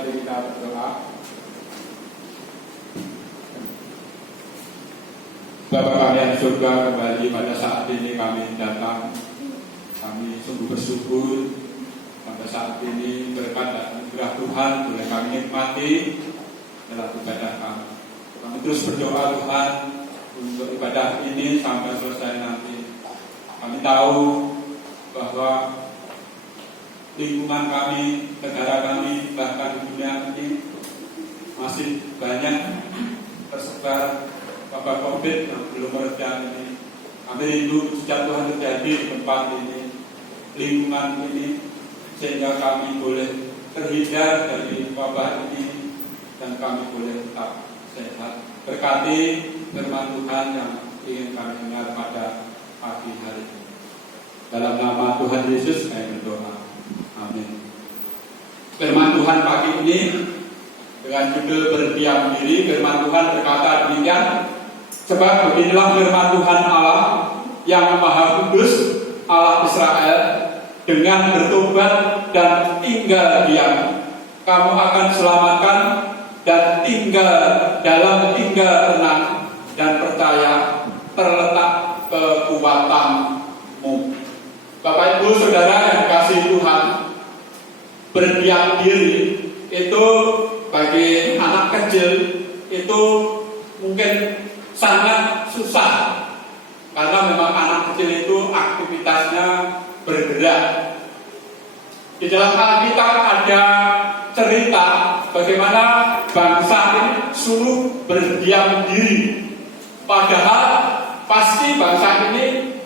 Mari kita berdoa. Bapa kami yang surga, kembali pada saat ini kami datang. Kami sungguh bersyukur pada saat ini berkat dan anugerah Tuhan boleh kami nikmati dalam ibadah kami. Kami terus berdoa Tuhan untuk ibadah ini sampai selesai nanti. Kami tahu bahwa lingkungan kami, negara kami, bahkan di dunia ini masih banyak tersebar wabah COVID yang belum mereda ini. Kami rindu sejak Tuhan terjadi di tempat ini, lingkungan ini, sehingga kami boleh terhindar dari wabah ini dan kami boleh tetap sehat. Berkati firman Tuhan yang ingin kami dengar pada pagi hari ini. Dalam nama Tuhan Yesus kami berdoa. Amin. Firman Tuhan pagi ini dengan judul berdiam diri, firman Tuhan berkata demikian. Sebab beginilah firman Tuhan Allah yang Maha Kudus, Allah Israel, dengan bertobat dan tinggal diam, kamu akan selamatkan dan tinggal dalam tinggal tenang dan percaya terletak kekuatanmu. Bapak Ibu Saudara yang dikasihi Tuhan, berdiam diri itu bagi anak kecil itu mungkin sangat susah, karena memang anak kecil itu aktivitasnya bergerak. Di dalam Alkitab ada cerita bagaimana bangsa ini suruh berdiam diri, padahal pasti bangsa ini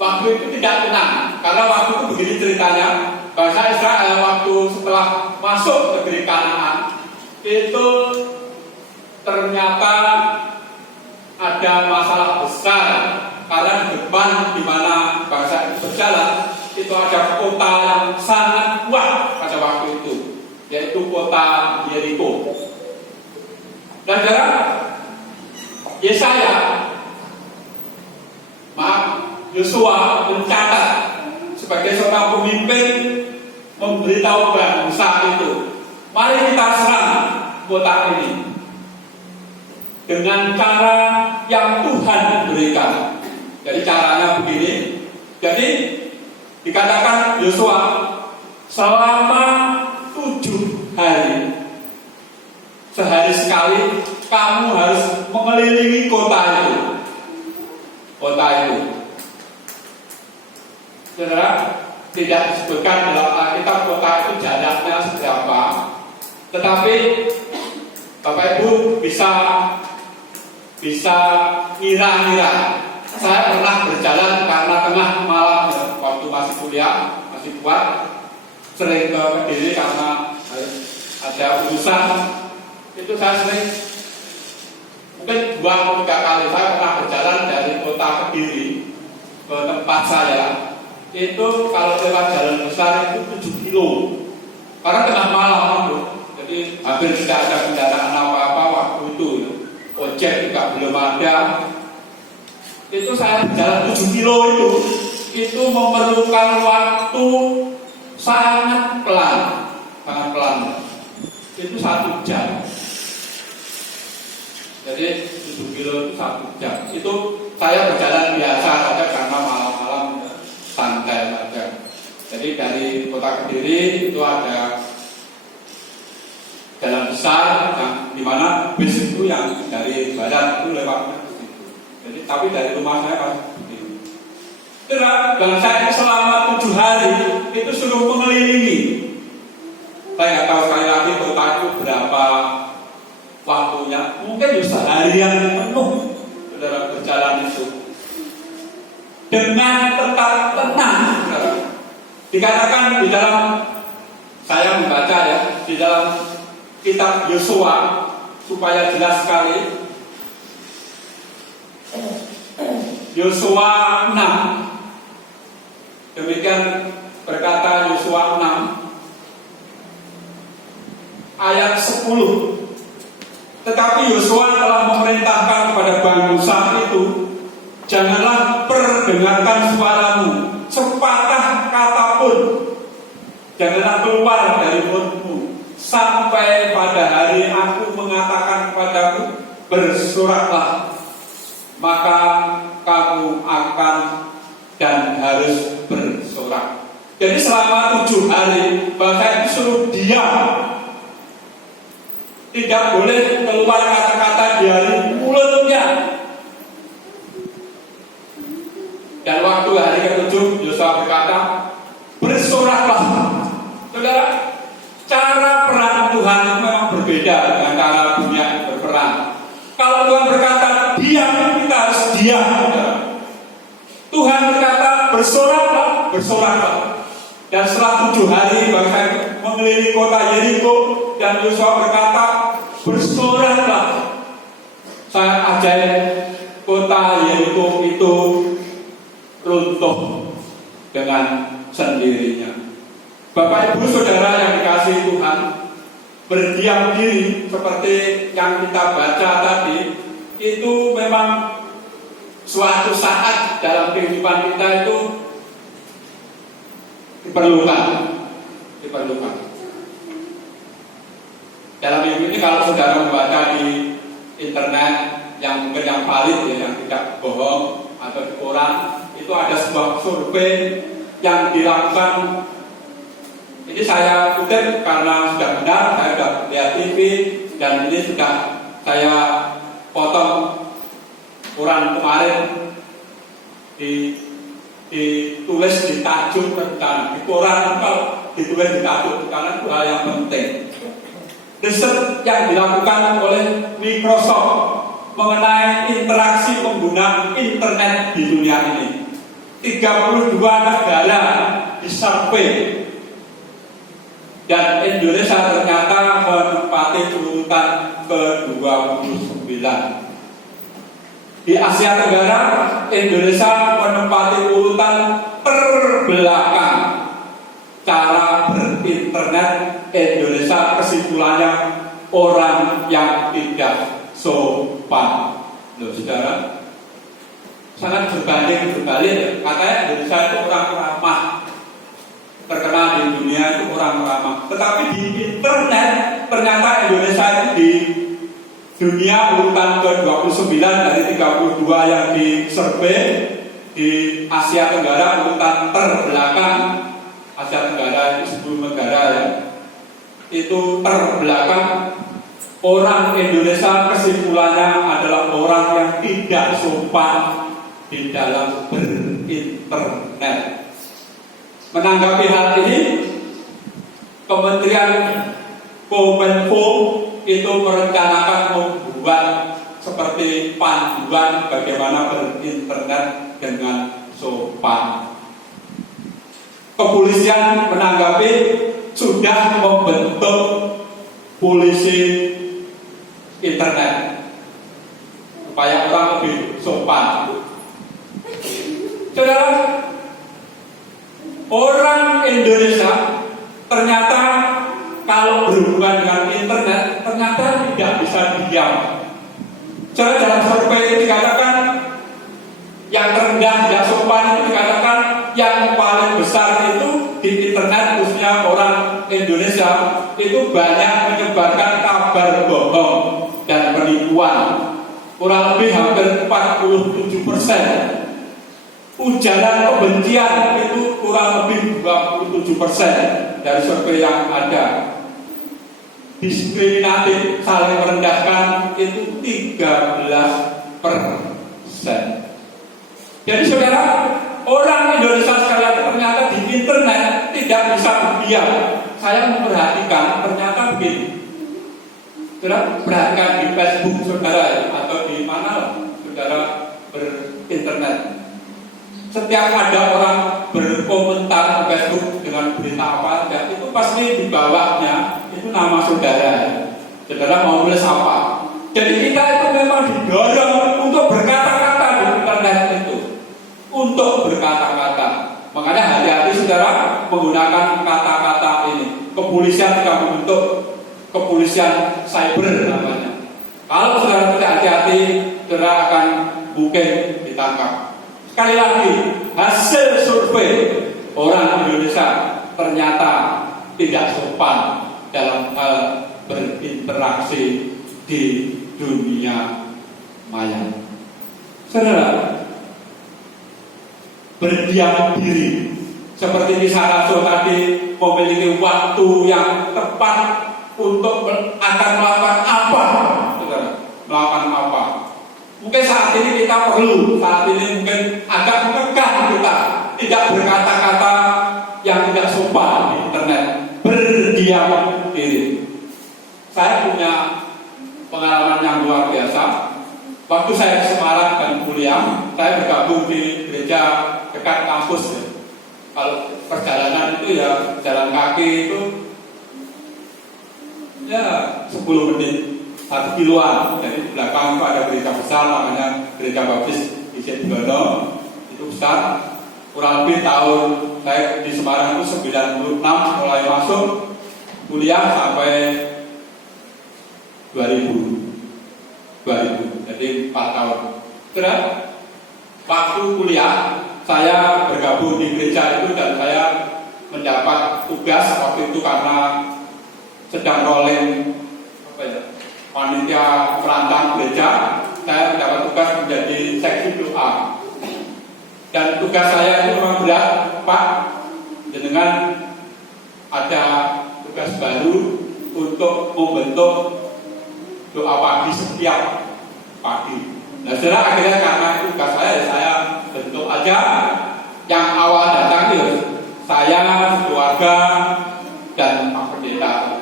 waktu itu tidak tenang. Karena waktu itu begini ceritanya, bangsa Israel waktu setelah masuk negeri Kanaan itu ternyata ada masalah besar, karena di depan di mana bangsa itu berjalan itu ada kota yang sangat kuat pada waktu itu, yaitu kota Yeriko. Dan Yosua mencatat sebagai seorang pemimpin, memberitahu bangsa itu, mari kita serang kota ini dengan cara yang Tuhan berikan. Jadi caranya begini. Jadi dikatakan Yosua, selama 7 hari, sehari sekali kamu harus mengelilingi kota itu. Kota itu, saudara, tidak disebutkan dalam Alkitab kota itu jaraknya seberapa, tetapi Bapak Ibu bisa ngira-ngira. Saya pernah berjalan karena tengah malam waktu masih kuliah, masih kuat, sering ke Kediri karena ada urusan. Itu saya sering, mungkin 2-3 kali saya pernah berjalan dari kota Kediri ke tempat saya. Itu kalau lewat jalan besar itu 7 kilo, karena tengah malam, jadi hampir tidak ada kendaraan apa-apa waktu itu. Ojek juga belum ada. Itu saya berjalan 7 kilo itu memerlukan waktu sangat pelan, sangat pelan. Itu 1 jam. Jadi 7 kilo itu 1 jam. Itu saya berjalan biasa saja karena malam-malam santai saja. Jadi dari kota Kediri itu ada jalan besar di mana bis itu yang dari barat itu lewatnya ke situ. Jadi tapi dari rumah saya kan begini. Karena bangsa ini selama 7 hari itu suruh mengelilingi. Saya nggak tahu sekali lagi kota itu berapa waktunya. Mungkin seharian penuh saudara berjalan itu dengan tetap tenang. Saudara. Dikatakan di dalam, saya membaca ya, di dalam kitab Yosua supaya jelas sekali. Yosua 6, demikian berkata Yosua 6 ayat 10. Tetapi Yosua telah memerintahkan kepada bangsa itu, janganlah perdengarkan suaramu, sepatah kata pun janganlah keluar dari mulutmu, sampai pada hari aku mengatakan kepadamu, bersoraklah, maka kamu akan dan harus bersorak. Jadi selama 7 hari bahkan suruh diam, tidak boleh keluar kata-kata dari mulutnya. Dan waktu hari ke-7 Yosua berkata, bersoraklah. Saudara, cara perang Tuhan itu memang berbeda dengan cara dunia berperang. Kalau Tuhan berkata diam, kita harus diam. Saudara. Tuhan berkata bersoraklah, bersoraklah. Dan setelah 7 hari bahkan mengelilingi kota Yeriko, dan Yosua berkata bersoraklah. Sangat ajaib, kota Yeriko itu runtuh dengan sendirinya. Bapak Ibu Saudara yang dikasihi Tuhan, berdiam diri seperti yang kita baca tadi, itu memang suatu saat dalam kehidupan kita itu diperlukan. Dalam minggu ini kalau saudara membaca di internet yang mungkin yang valid ya, yang tidak bohong, atau di koran, itu ada sebuah survei yang dilakukan. Ini saya kutip karena sudah benar, saya sudah lihat TV, dan ini sudah saya potong koran kemarin, ditulis di tajuk rencana di koran, kalau ditulis di tajuk rencana itu hal yang penting. Riset yang dilakukan oleh Microsoft mengenai interaksi pengguna internet di dunia ini, 32 negara disurvei, dan Indonesia ternyata menempati urutan ke-29. Di Asia Tenggara, Indonesia menempati urutan terbelakang cara berinternet. Indonesia kesimpulannya orang yang tidak sopan. Loh saudara, sangat berbanding-berbalik. Katanya Indonesia itu orang ramah, terkenal di dunia itu orang ramah. Tetapi di internet ternyata Indonesia itu di dunia urutan ke-29 dari 32 yang disurvei. Di Asia Tenggara urutan terbelakang. Asia Tenggara itu 10 negara ya, itu terbelakang. Orang Indonesia kesimpulannya adalah orang yang tidak sopan di dalam berinternet. Menanggapi hal ini, Kementerian Kominfo itu merencanakan membuat seperti panduan bagaimana berinternet dengan sopan. Kepolisian menanggapi sudah membentuk polisi internet supaya orang lebih sopan. Saudara, orang Indonesia ternyata kalau berhubungan dengan internet ternyata tidak bisa diam. Saudara, dalam survei dikatakan yang terendah tidak sopan itu dikatakan yang paling besar itu di internet, khususnya orang Indonesia itu banyak menyebarkan kabar bohong dan penipuan. Kurang lebih hampir 47%. Ujaran kebencian itu kurang lebih 27% dari survei yang ada. Diskriminatif, saling merendahkan itu 13%. Jadi saudara, orang Indonesia sekalian ternyata di internet tidak bisa berdiam. Saya memperhatikan ternyata begini. Saudara, perhatikan di Facebook saudara atau di mana saudara berinternet. Setiap ada orang berkomentar di Facebook dengan berita apa saja, itu pasti di bawahnya itu nama saudara. Saudara mau nulis apa? Jadi kita itu memang didorong untuk berkata-kata di internet itu, untuk berkata-kata. Makanya hati-hati saudara menggunakan kata-kata ini. Kepolisian juga membentuk kepolisian cyber namanya. Kalau saudara tidak hati-hati, saudara akan mungkin ditangkap. Sekali lagi, hasil survei orang Indonesia ternyata tidak sopan dalam hal berinteraksi di dunia maya. Saudara, berdiam diri seperti kisah Rasul tadi, memiliki waktu yang tepat untuk akan melakukan apa, saudara, melakukan apa. Mungkin saat ini kita perlu, saat ini mungkin agak mengekang kita, tidak berkata-kata yang tidak sopan di internet, berdiam diri. Saya punya pengalaman yang luar biasa. Waktu saya di Semarang dan kuliah, saya bergabung di gereja dekat kampus. Kalau perjalanan itu ya jalan kaki itu ya 10 menit, 1 kiloan. Jadi di belakang itu ada gereja besar namanya Gereja Baptis di Situbondo. Itu besar. Kurang lebih tahun saya di Semarang itu 96 mulai masuk kuliah sampai 2000. Jadi 4 tahun. Terus waktu kuliah saya bergabung di gereja itu dan saya mendapat tugas waktu itu karena sedang rolling panitia perancang gereja. Saya mendapat tugas menjadi seksi doa. Dan tugas saya itu memang berat, Pak. Dengan ada tugas baru untuk membentuk doa pagi setiap pagi. Nah, saudara, akhirnya karena tugas saya bentuk aja. Yang awal datang itu saya, keluarga, dan Pak Pendeta.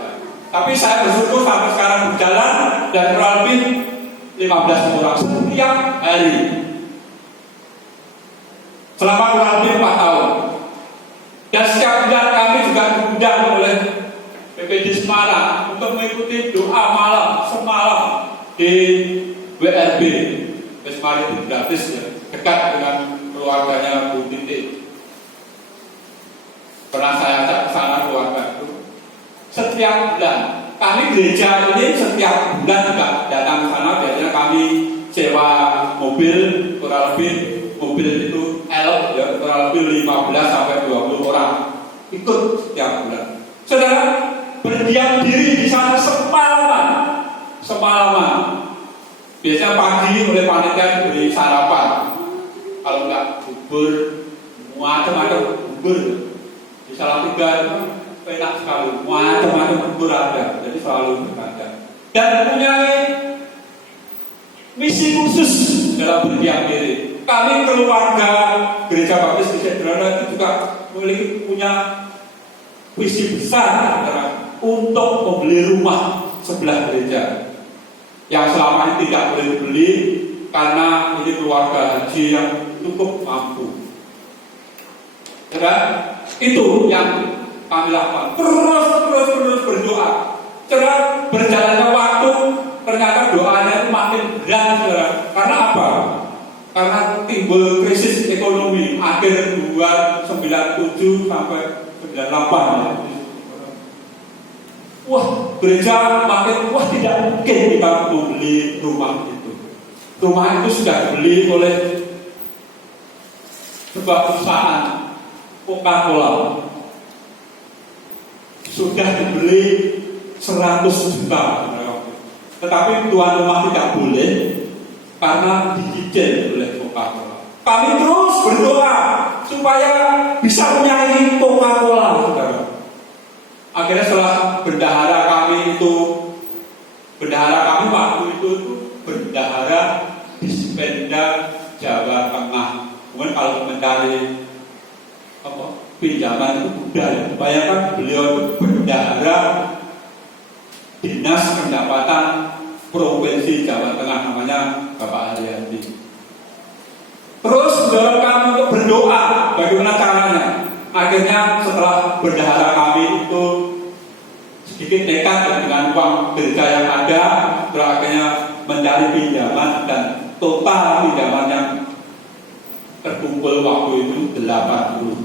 Tapi saya bersyukur sampai sekarang berjalan dan kurang lebih 15 orang setiap hari. Selama kurang lebih 4 tahun. Dan setiap bulan kami juga diundang oleh PPD Semarang untuk mengikuti doa malam semalam di WRB. Semarang itu gratis ya, dekat dengan keluarganya Bu Titi. Pernah saya ajak ke sana keluarga itu. Setiap bulan kami gereja ini setiap bulan juga datang ke sana. Biasanya kami sewa mobil, kurang lebih mobil itu L ya, kurang lebih 15 sampai 20 orang ikut setiap bulan. Saudara, berdiam diri di sana semalaman. Biasanya pagi oleh panitia diberi sarapan. Kalau enggak bubur, macam-macam bubur. Di Salatiga itu enak sekali, macam-macam bubur ada. Jadi selalu berkata. Dan mempunyai misi khusus dalam berdiam diri. Kami keluarga Gereja Baptis di Situbondo itu juga punya visi besar untuk membeli rumah sebelah gereja yang selama ini tidak boleh dibeli karena ini keluarga haji yang cukup mampu. Dan itu yang kami lakukan. Terus berdoa. Terus berjalannya waktu, ternyata doanya itu makin berat, saudara. Karena apa? Karena timbul krisis ekonomi akhir 97 sampai 98. Wah, gereja makin tidak mungkin kita membeli rumah itu. Rumah itu sudah dibeli oleh sebuah perusahaan Coca-Cola. Sudah dibeli 100 juta. Tetapi tuan rumah tidak boleh karena dicicil oleh Coca-Cola. Kami terus berdoa supaya bisa menyaingi Coca-Cola, saudara. Akhirnya setelah bendahara kami waktu itu bendahara Dispenda Jawa Tengah. Kemudian kalau mencari pinjaman itu mudah ya. Bayangkan beliau itu bendahara Dinas Pendapatan Provinsi Jawa Tengah, namanya Bapak Haryadi. Terus mendorong kami untuk berdoa bagaimana caranya. Akhirnya setelah bendahara kami itu sedikit nekat dengan uang gereja yang ada, akhirnya mencari pinjaman dan total pinjaman yang terkumpul waktu itu 80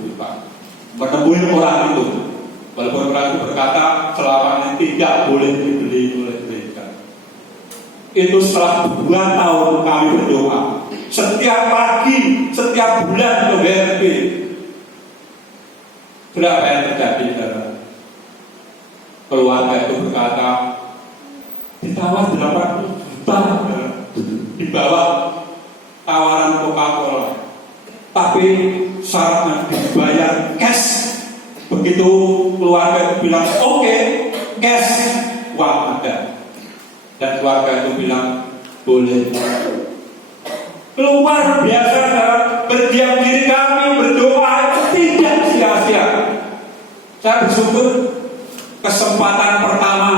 juta. Menemui orang itu, walaupun orang itu berkata selama ini tidak boleh dibeli oleh gereja. Itu setelah 2 tahun kami berdoa setiap pagi, setiap bulan ke WRB. Berapa yang terjadi dalam keluarga keluarga itu berkata, ditawar 80 juta di bawah tawaran Coca-Cola, tapi syaratnya dibayar cash. Begitu keluarga itu bilang oke, cash, uang ada, dan keluarga itu bilang boleh. Luar biasa, berdiam diri kami berdoa itu tidak sia-sia. Saya bersyukur kesempatan pertama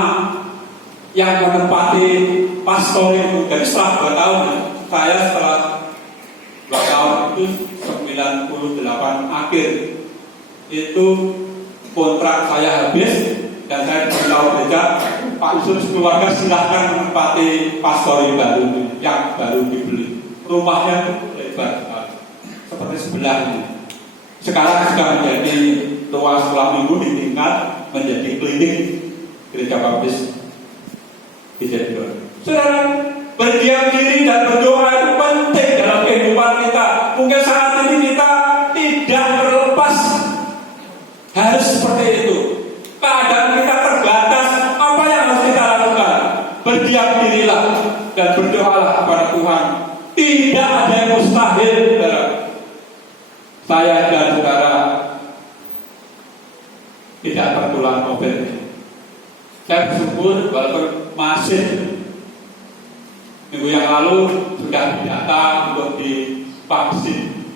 yang menempati pastor itu, jadi setelah 2 tahun, saya setelah 2 tahun itu 98 akhir itu kontrak saya habis, dan saya beritahu gereja, Pak Yusuf keluarga silahkan menempati pastor yang baru dibeli. Rumahnya lebar seperti sebelah ini. Sekarang sudah menjadi ruang sekolah minggu ditingkat menjadi klinik gereja baptis di Jatiluhur. Saudara, berdiam diri dan berdoa itu penting dalam kehidupan kita. Mungkin saat ini kita tidak terlepas harus seperti itu. Keadaan kita terbatas, apa yang harus kita lakukan? Berdiam dirilah dan berdoalah kepada Tuhan. Tidak ada yang mustahil, saudara. Saya dan saudara tidak tertular COVID. Saya bersyukur walaupun masih minggu yang lalu sudah didata untuk divaksin,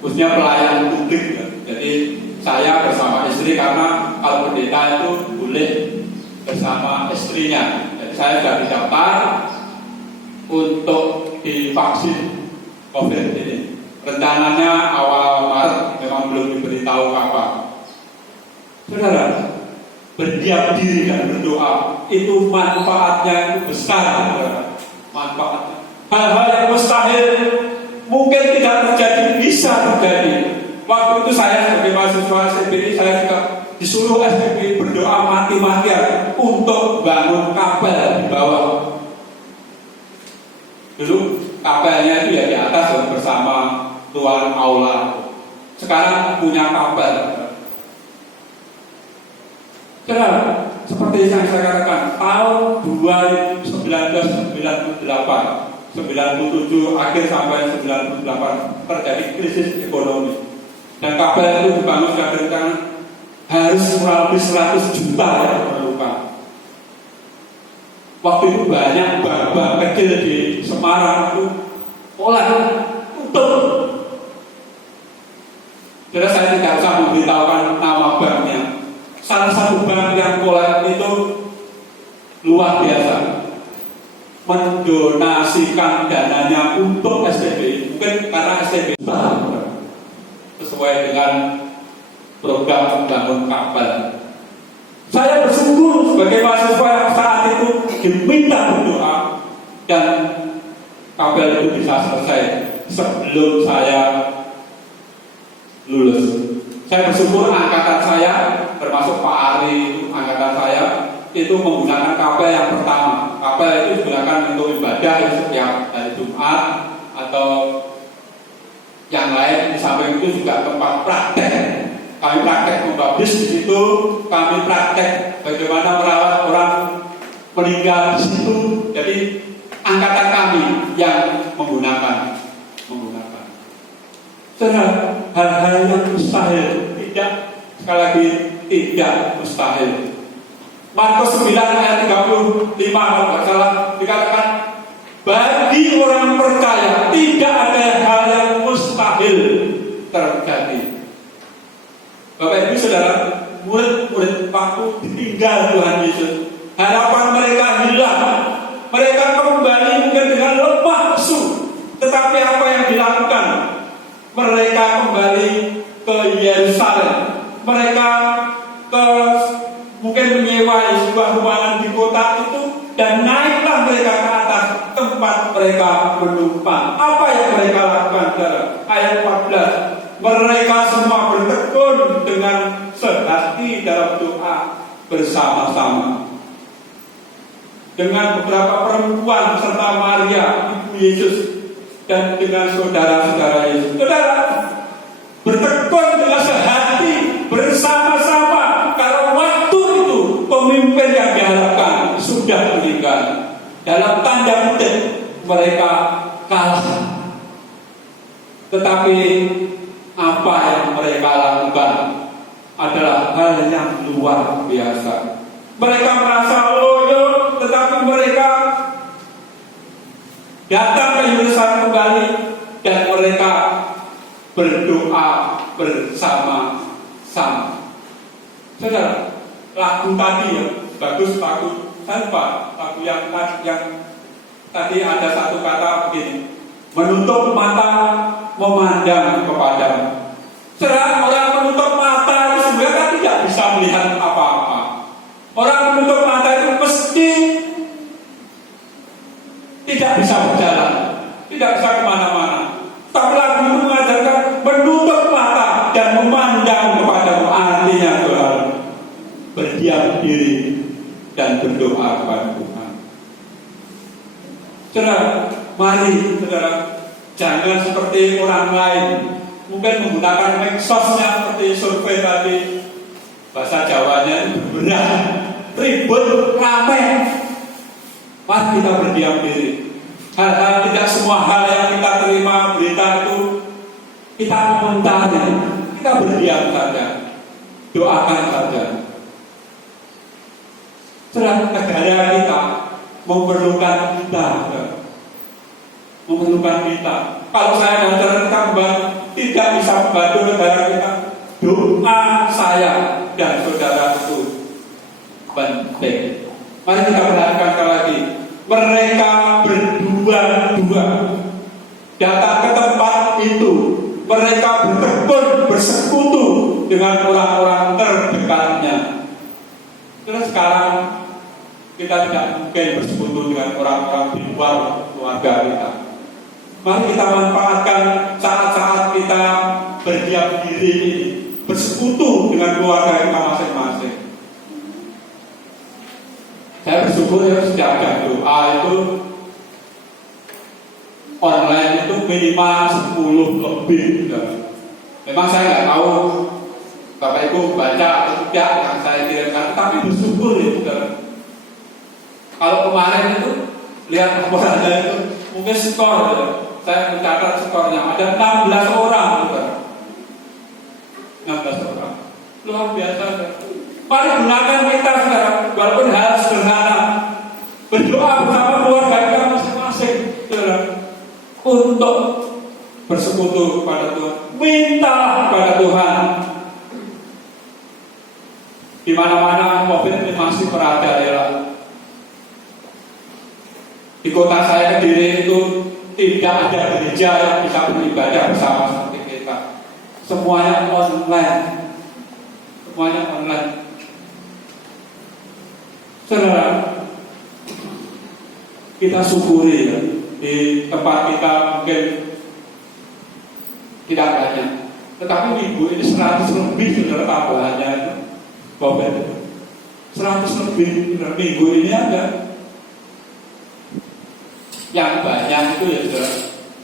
khususnya pelayanan publik. Jadi saya bersama istri, karena kalau pendeta itu boleh bersama istrinya. Jadi saya sudah didaftar untuk divaksin COVID ini. Rencananya awal Maret, memang belum diberitahu kapan. Saudara, berdiam diri dan berdoa itu manfaatnya itu besar, saudara. Manfaatnya. Hal-hal yang mustahil mungkin tidak terjadi, bisa terjadi. Waktu itu saya sebagai mahasiswa SPBI, saya juga disuruh SPBI berdoa mati-matian untuk bangun kapel di bawah. Dulu kapelnya itu ya di atas bersama tuan aula. Sekarang punya kapel. Saudara, seperti yang saya katakan, tahun 1998, 97 akhir sampai 98 terjadi krisis ekonomi, dan kapel itu dibangun sudah rencana harus kurang lebih 100 juta yang diperlukan. Waktu itu banyak bank-bank kecil di Semarang itu oleh untuk. Jadi saya tidak usah memberitahukan nama banknya. Salah satu bank yang kolek itu luar biasa, mendonasikan dananya untuk STB. Mungkin karena STB sesuai dengan program membangun kapal. Saya bersyukur sebagai mahasiswa yang saat itu diminta berdoa, dan kapal itu bisa selesai sebelum saya lulus. Saya bersyukur angkatan saya, termasuk Pak Ari, angkatan saya itu menggunakan kapel yang pertama. Kapel itu digunakan untuk ibadah setiap hari Jumat atau yang lain. Di samping itu juga tempat praktek. Kami praktek membaptis di situ, kami praktek bagaimana merawat orang meninggal di situ. Jadi angkatan kami yang menggunakan. Saudara, hal-hal yang mustahil tidak, sekali lagi tidak mustahil. Markus 9 ayat 35 kalau tidak salah dikatakan, bagi orang percaya tidak ada hal yang mustahil terjadi. Bapak Ibu Saudara, murid-murid waktu ditinggal Tuhan Yesus, harapan mereka hilang. Mereka kembali mungkin dengan lemah lesu, tetapi apa yang dilakukan? Mereka kembali ke Yerusalem. Mereka mungkin menyewa sebuah ruangan di kota itu, dan naiklah mereka ke atas tempat mereka menumpang. Apa yang mereka lakukan? Ayat 14. Mereka semua bertekun dengan sehati dalam doa bersama-sama. Dengan beberapa perempuan serta Maria, ibu Yesus, dan dengan saudara-saudara Yesus. Saudara, bertekun dengan sehati bersama-sama. Karena waktu itu pemimpin dalam tanda kutip mereka kalah. Tetapi apa yang mereka lakukan adalah hal yang luar biasa. Mereka merasa loyo, tetapi mereka datang ke Yerusalem kembali dan mereka berdoa bersama-sama. Saudara, lagu tadi ya bagus, lagu saya lupa lagu yang tadi ada satu kata begini, menutup mata memandang kepadamu. Saudara, orang menutup mata itu sebenarnya kan tidak bisa melihat apa-apa. Orang menutup mata itu mesti tidak bisa berjalan, tidak bisa kemana-mana. Tapi lagu itu mengajarkan menutup mata dan memandang kepadamu. Artinya Tuhan berdiam diri dan berdoa kepada Tuhan. Saudara, mari saudara, jangan seperti orang lain, mungkin menggunakan medsosnya seperti survei tadi, bahasa Jawanya itu berat, ribut, ramai. Mari kita berdiam diri. Hal-hal, tidak semua hal yang kita terima berita itu kita komentari, kita berdiam saja, doakan saja. Saudara, negara kita memerlukan kita. Kalau saya dan saudara kita tidak bisa membantu negara kita, doa saya dan saudara itu penting. Mari kita perhatikan sekali lagi. Mereka berdua-dua datang ke tempat itu. Mereka bertekun, bersekutu dengan orang-orang terdekatnya. Terus sekarang kita tidak mungkin bersekutu dengan orang-orang di luar keluarga kita. Mari kita manfaatkan saat-saat kita berdiam diri ini, bersekutu dengan keluarga kita masing-masing. Saya bersyukur ya sejak doa itu online itu minimal 10 lebih. Memang saya nggak tahu Bapak Ibu baca atau tidak yang saya kirimkan, tapi bersyukur itu. Kalau kemarin itu lihat laporannya itu mungkin skor, saya mencatat skornya ada 16 orang, 16 orang, luar biasa. Mari gunakan kita sekarang, walaupun hal sederhana, berdoa bersama keluarga kita masing-masing, untuk bersekutu kepada Tuhan, minta kepada Tuhan. Di mana-mana COVID ini masih merajalela. Di kota saya Kediri itu tidak ada gereja yang bisa beribadah bersama seperti kita. Semuanya online. Saudara, kita syukuri ya, di tempat kita mungkin tidak banyak, tetapi minggu ini 100 lebih saudara tambahannya itu COVID 100 lebih minggu ini ada. Yang banyak itu ya saudara,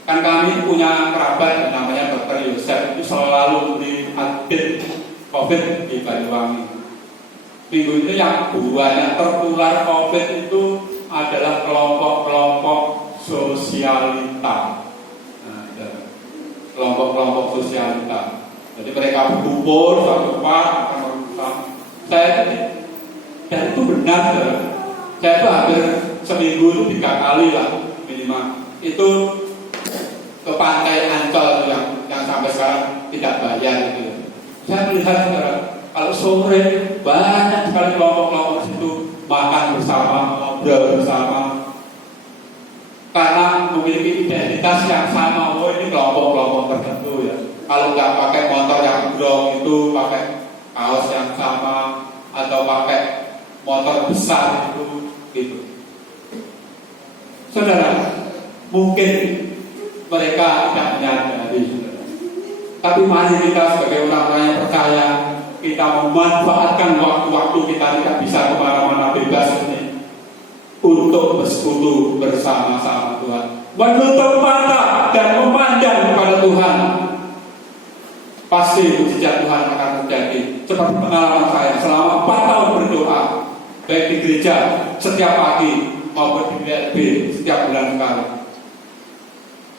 kan kami punya kerabat namanya Dr. Yosef, itu selalu beri update COVID di Banyuwangi. Minggu ini yang banyak tertular COVID itu adalah kelompok-kelompok sosialita. Kelompok-kelompok sosialita. Jadi mereka berkumpul suatu tempat, saya dan itu benar. Saya itu hampir seminggu itu 3 kali lah minimal. Itu ke pantai Ancol yang sampai sekarang tidak bayar gitu. Saya melihat kalau sore banyak sekali kelompok-kelompok situ makan bersama, ngobrol bersama, karena memiliki identitas yang sama. Oh, ini kelompok-kelompok tertentu ya. Kalau nggak pakai motor yang brong itu pakai kaos yang sama, atau pakai motor besar itu gitu. Saudara, mungkin mereka tidak menyadari, tapi mari kita sebagai orang-orang yang percaya, kita memanfaatkan waktu-waktu kita tidak bisa kemana-mana bebas ini untuk bersekutu bersama-sama Tuhan, menutup mata dan memandang kepada Tuhan. Pasti mujizat Tuhan akan terjadi. Seperti pengalaman saya selama 4 tahun berdoa, baik di gereja setiap pagi maupun di PLB setiap bulan sekali.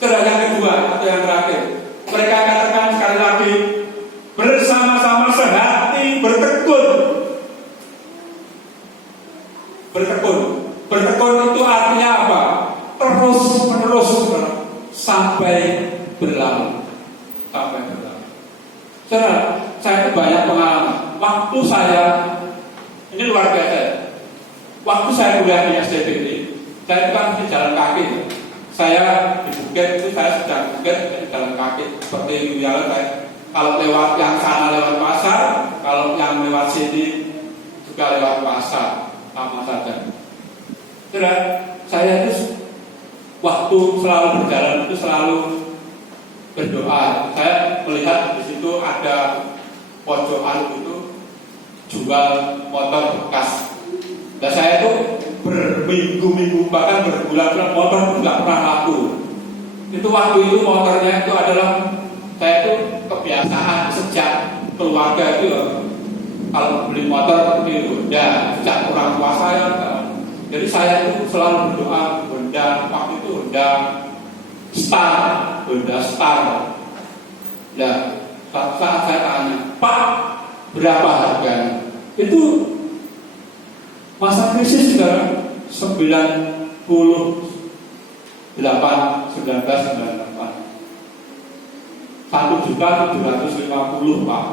Terus yang kedua atau yang terakhir, mereka katakan sekali lagi bersama-sama sehati bertekun. Bertekun itu artinya apa? Terus menerus sampai berlalu. Saudara, saya itu banyak pengalaman. Waktu saya, ini luar biasa. Waktu saya kuliah di STBD, saya itu kan di jalan kaki. Saya di Bukit itu saya sedang Bukit jalan kaki. Seperti yang saya, kalau lewat yang sana lewat pasar, kalau yang lewat sini juga lewat pasar, sama saja. Saudara, saya itu waktu selalu berjalan itu selalu berdoa. Saya melihat di situ ada pojokan itu jual motor bekas. Dan saya itu berminggu-minggu bahkan berbulan-bulan motor itu nggak pernah laku. Itu waktu itu motornya itu adalah saya itu kebiasaan sejak keluarga itu kalau beli motor di Honda sejak orang tua saya. Jadi saya itu selalu berdoa Honda, waktu itu Honda Star. Nah, saat saya tanya, Pak, berapa harganya? Itu masa krisis sekarang 1998. Rp1.750.000, Pak.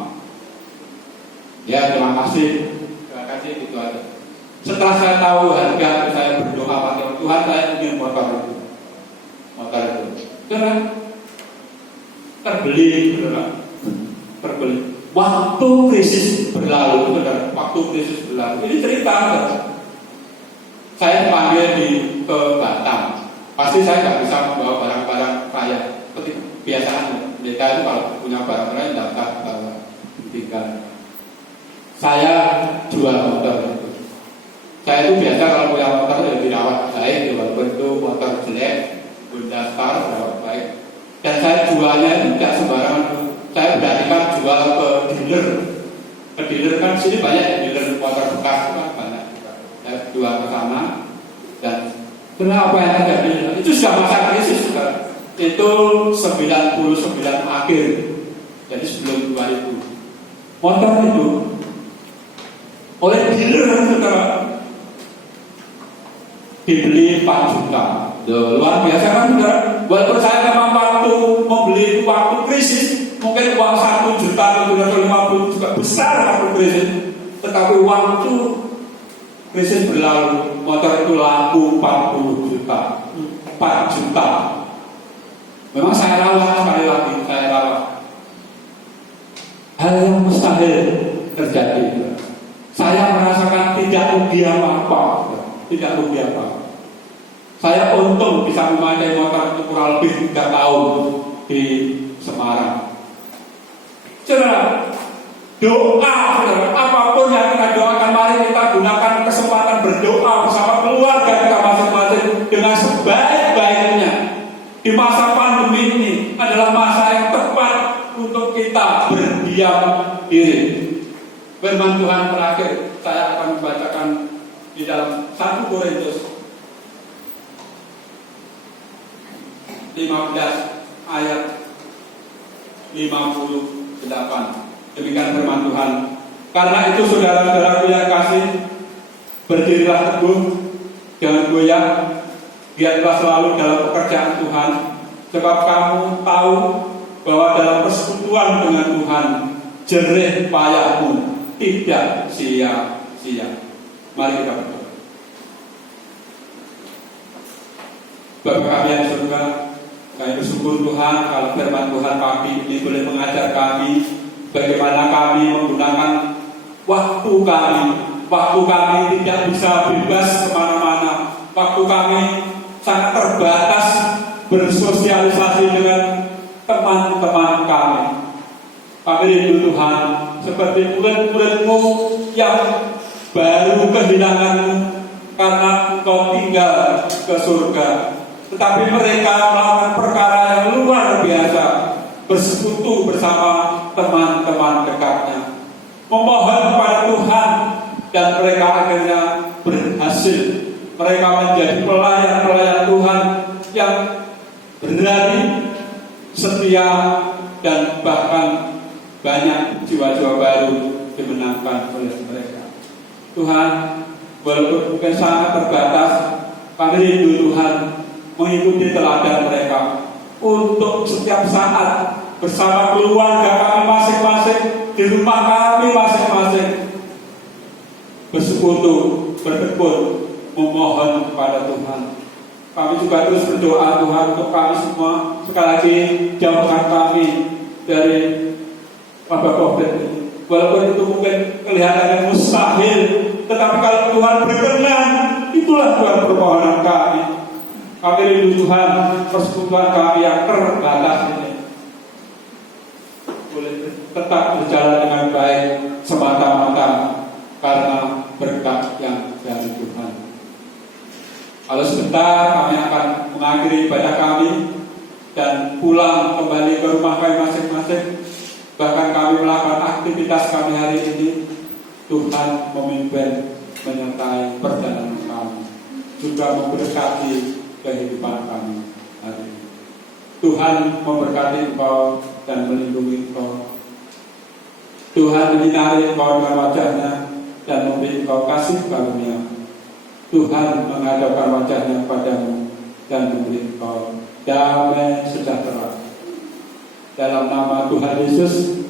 Ya, terima kasih gitu aja. Setelah saya tahu harga, saya berdoa pada Tuhan, saya ingin motor itu. Karena terbeli. Waktu krisis berlalu. Ini cerita. Saya panggil ke Batam. Pasti saya nggak bisa membawa barang-barang saya. Seperti kebiasaan mereka itu kalau punya barang lain dapat tinggal. Saya jual motor itu. Saya itu biasa kalau punya motor ya dirawat baik, walaupun itu motor jelek, Honda Star dirawat baik. Dan saya jualnya tidak sembarangan. Saya beranikan jual ke dealer. Ke dealer kan sini banyak dealer motor bekas kan banyak. Saya jual ke sana. Dan kenapa yang terjadi? Itu sudah masa krisis kan? Itu 99 akhir. Jadi sebelum 2000. Motor itu oleh dealer saudara dibeli 4 juta. Luar biasa kan saudara? Walaupun saya memang waktu membeli itu waktu krisis, mungkin uang 1 juta atau 250 juga besar waktu krisis. Tetapi waktu krisis berlalu, motor itu laku 40 juta. 4 juta. Memang saya rawat sekali lagi, hal yang mustahil terjadi. Saya merasakan tidak rugi apa-apa. Saya untung bisa memakai motor itu kurang lebih 3 tahun di Semarang. Saudara, doa, saudara, apapun yang kita doakan, mari kita gunakan kesempatan berdoa bersama keluarga kita masing-masing dengan sebaik-baiknya. Di masa pandemi ini adalah masa yang tepat untuk kita berdiam diri. Firman Tuhan terakhir saya akan membacakan di dalam 1 Korintus 15 ayat 58. Demikian firman Tuhan. Karena itu saudara-saudaraku yang kasih, berdirilah teguh, jangan goyah, giatlah selalu dalam pekerjaan Tuhan, sebab kamu tahu bahwa dalam persekutuan dengan Tuhan jerih payahmu tidak sia-sia. Mari kita berdoa. Bapa kami yang surga, kami bersyukur Tuhan kalau firman Tuhan pagi ini boleh mengajar kami bagaimana kami menggunakan waktu kami. Waktu kami tidak bisa bebas kemana-mana. Waktu kami sangat terbatas bersosialisasi dengan teman-teman kami. Kami rindu Tuhan seperti murid-murid-Mu yang baru kehilangan-Mu karena Engkau tinggal ke surga. Tetapi mereka melakukan perkara yang luar biasa, bersekutu bersama teman-teman dekatnya, memohon kepada Tuhan, dan mereka akhirnya berhasil mereka menjadi pelayan-pelayan Tuhan yang berani, setia, dan bahkan banyak jiwa-jiwa baru dimenangkan oleh mereka. Tuhan, walaupun mungkin sangat terbatas, kami rindu Tuhan mengikuti teladan mereka untuk setiap saat bersama keluarga kami masing-masing, di rumah kami masing-masing, bersekutu, bertekun, memohon kepada Tuhan. Kami juga terus berdoa Tuhan untuk kami semua. Sekali lagi, jauhkan kami dari wabah COVID ini. Walaupun itu mungkin kelihatannya mustahil, tetapi kalau Tuhan berkenan, itulah Tuhan permohonan kami. Kami rindu Tuhan, persekutuan kami yang terbatas ini boleh tetap berjalan dengan baik semata-mata karena berkat yang dari Tuhan. Kalau sebentar kami akan mengakhiri ibadah kami dan pulang kembali ke rumah kami masing-masing. Bahkan kami melakukan aktivitas kami hari ini. Tuhan memimpin, menyertai perjalanan kami, juga memberkati kehidupan kami hari ini. Tuhan memberkati engkau dan melindungi engkau. Tuhan menyinari engkau dengan wajahnya dan memberi engkau kasih karunia. Tuhan menghadapkan wajahnya kepadamu dan memberi engkau damai sejahtera. Dalam nama Tuhan Yesus